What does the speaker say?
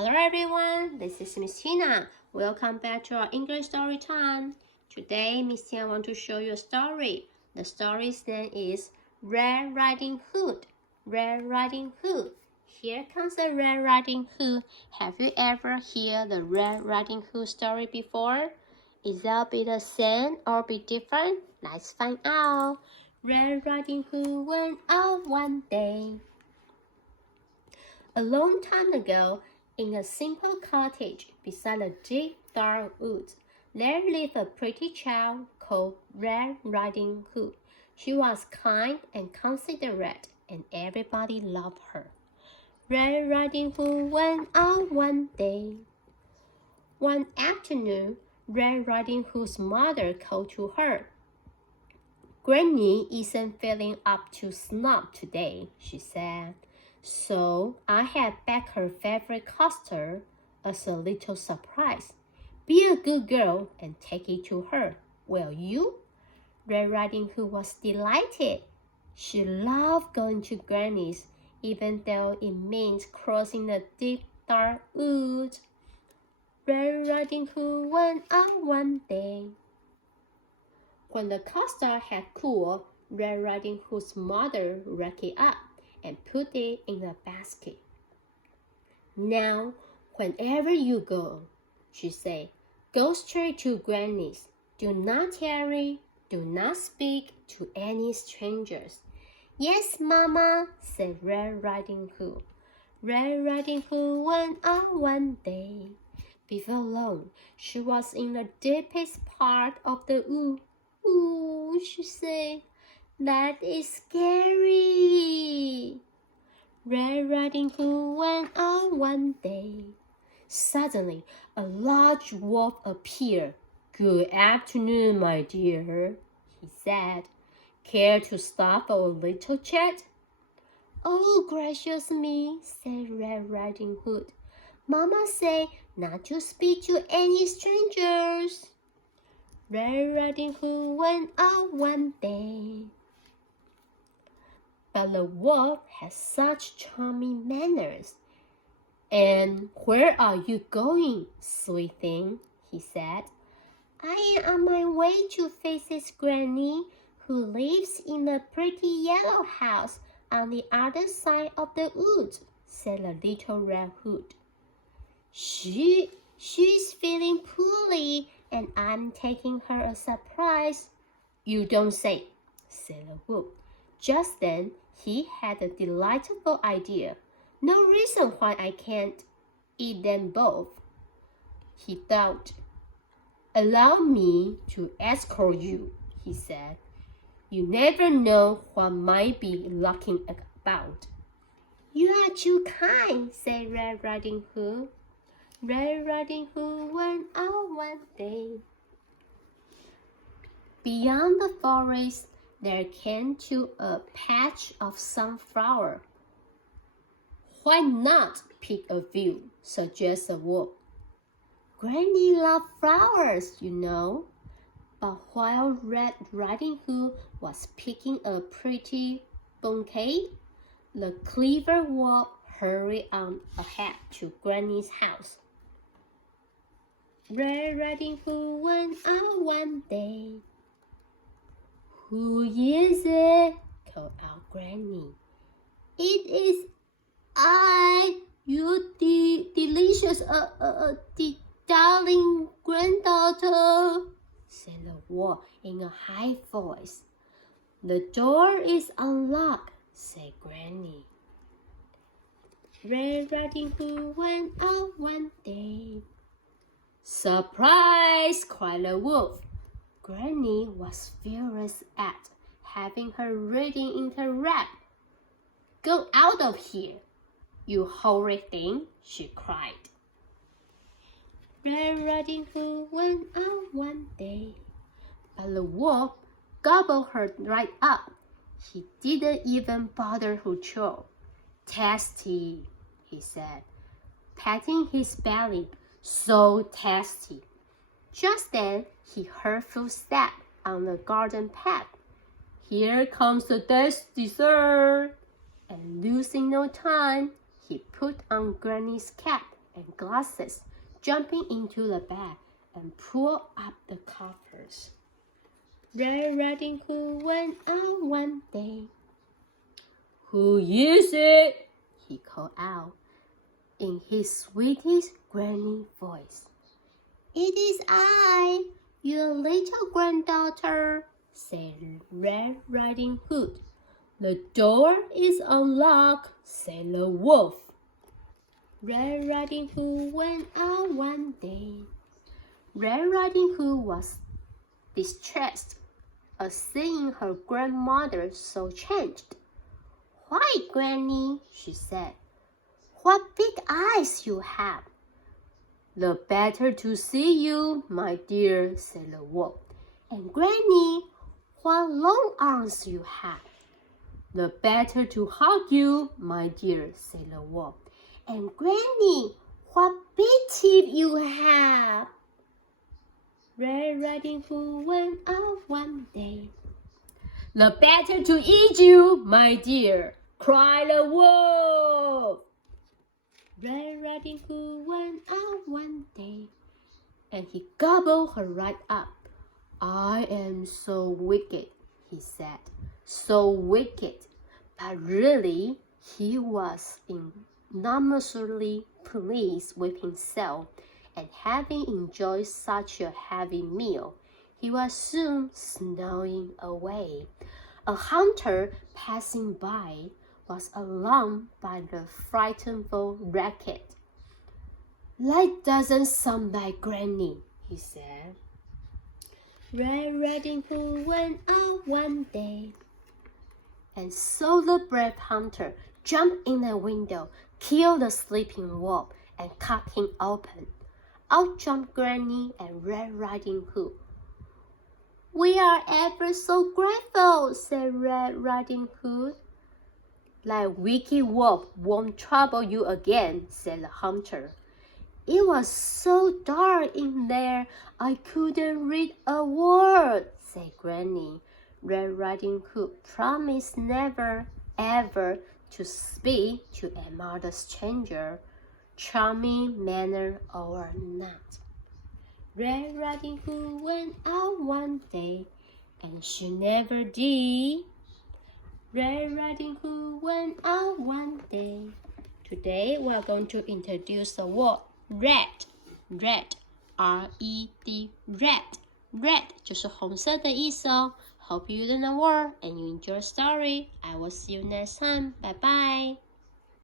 Hello everyone, this is Ms.Tina. Welcome back to our English story time. Today, Ms.Tina wants to show you a story. The story's name is Red Riding Hood. Red Riding Hood. Here comes the Red Riding Hood. Have you ever heard the Red Riding Hood story before? Is that be the same or be different? Let's find out. Red Riding Hood went out one day. A long time ago, in a simple cottage beside a deep, dark woods, there lived a pretty child called Red Riding Hood. She was kind and considerate, and everybody loved her. Red Riding Hood went out one day. One afternoon, Red Riding Hood's mother called to her. "Granny isn't feeling up to snuff today," she said. "So I have baked her favorite custard as a little surprise. Be a good girl and take it to her, will you?" Red Riding Hood was delighted. She loved going to Granny's, even though it meant crossing the deep, dark woods. Red Riding Hood went out one day. When the custard had cooled, Red Riding Hood's mother raked it up and put it in a basket. "Now, whenever you go," she said, "go straight to Granny's. Do not tarry, do not speak to any strangers." "Yes, Mama," said Red Riding Hood. Red Riding Hood went out one day. Before long, she was in the deepest part of the wood. "Ooh," she said, "that is scary." Red Riding Hood went out one day. Suddenly, a large wolf appeared. "Good afternoon, my dear," he said. "Care to stop for a little chat?" "Oh, gracious me," said Red Riding Hood. "Mama said not to speak to any strangers." Red Riding Hood went out one day. But the wolf had such charming manners. "And where are you going, sweet thing?" he said. "I am on my way to visit Granny, who lives in a pretty yellow house on the other side of the woods," said the little Red Hood. She's feeling poorly, and I'm taking her a surprise." "You don't say," said the wolf. Just then, he had a delightful idea. "No reason why I can't eat them both," he thought. "Allow me to escort you," he said. "You never know what might be lurking about." "You are too kind," said Red Riding Hood. Red Riding Hood went out one day. Beyond the forest, there came to a patch of sunflower. "Why not pick a few?" suggested the wolf. "Granny loves flowers, you know." But while Red Riding Hood was picking a pretty bouquet, the clever wolf hurried on ahead to Granny's house. Red Riding Hood went out one day. "Who is it?" called out Granny. "It is I, your delicious, darling granddaughter," said the wolf in a high voice. "The door is unlocked," said Granny. Red Riding Hood went out one day. "Surprise!" cried the wolf. Granny was furious at having her reading interrupt. "Go out of here, you horrid thing!" she cried. Red Riding Hood went out one day. But the wolf gobbled her right up. He didn't even bother to chew. "Tasty," he said, patting his belly. "So tasty." Just then, he heard footsteps on the garden path. "Here comes the dessert." And losing no time, he put on Granny's cap and glasses, jumping into the bed and pulled up the covers. Red Riding Hood went out one day. "Who is it?" he called out in his sweetest granny voice. "It is I, your little granddaughter," said Red Riding Hood. "The door is unlocked," said the wolf. Red Riding Hood went out one day. Red Riding Hood was distressed at seeing her grandmother so changed. "Why, Granny," she said, "what big eyes you have!" "The better to see you, my dear," said the wolf. "And Granny, what long arms you have!" "The better to hug you, my dear," said the wolf. "And Granny, what big teeth you have!" Red Riding Hood went out one day. "The better to eat you, my dear," cried the wolf. Red Riding Hood went out one day, and he gobbled her right up. "I am so wicked," he said, "so wicked." But really, he was enormously pleased with himself, and having enjoyed such a heavy meal, he was soon snoring away. A hunter passing by was alarmed by the frightful racket. "That doesn't sound like Granny," he said. Red Riding Hood went out one day, and saw the brave hunter jump in the window, kill the sleeping wolf, and cut him open. Out jumped Granny and Red Riding Hood. "We are ever so grateful," said Red Riding Hood. "That wicked wolf won't trouble you again," said the hunter. "It was so dark in there, I couldn't read a word," said Granny. Red Riding Hood promised never, ever to speak to another stranger, charming manner or not. Red Riding Hood went out one day, and she never did. Red Riding Hood went out one day. Today we are going to introduce the word red. Red, R-E-D, red. Red 就是红色的意思哦。Hope you learn the word and you enjoy the story. I will see you next time. Bye bye.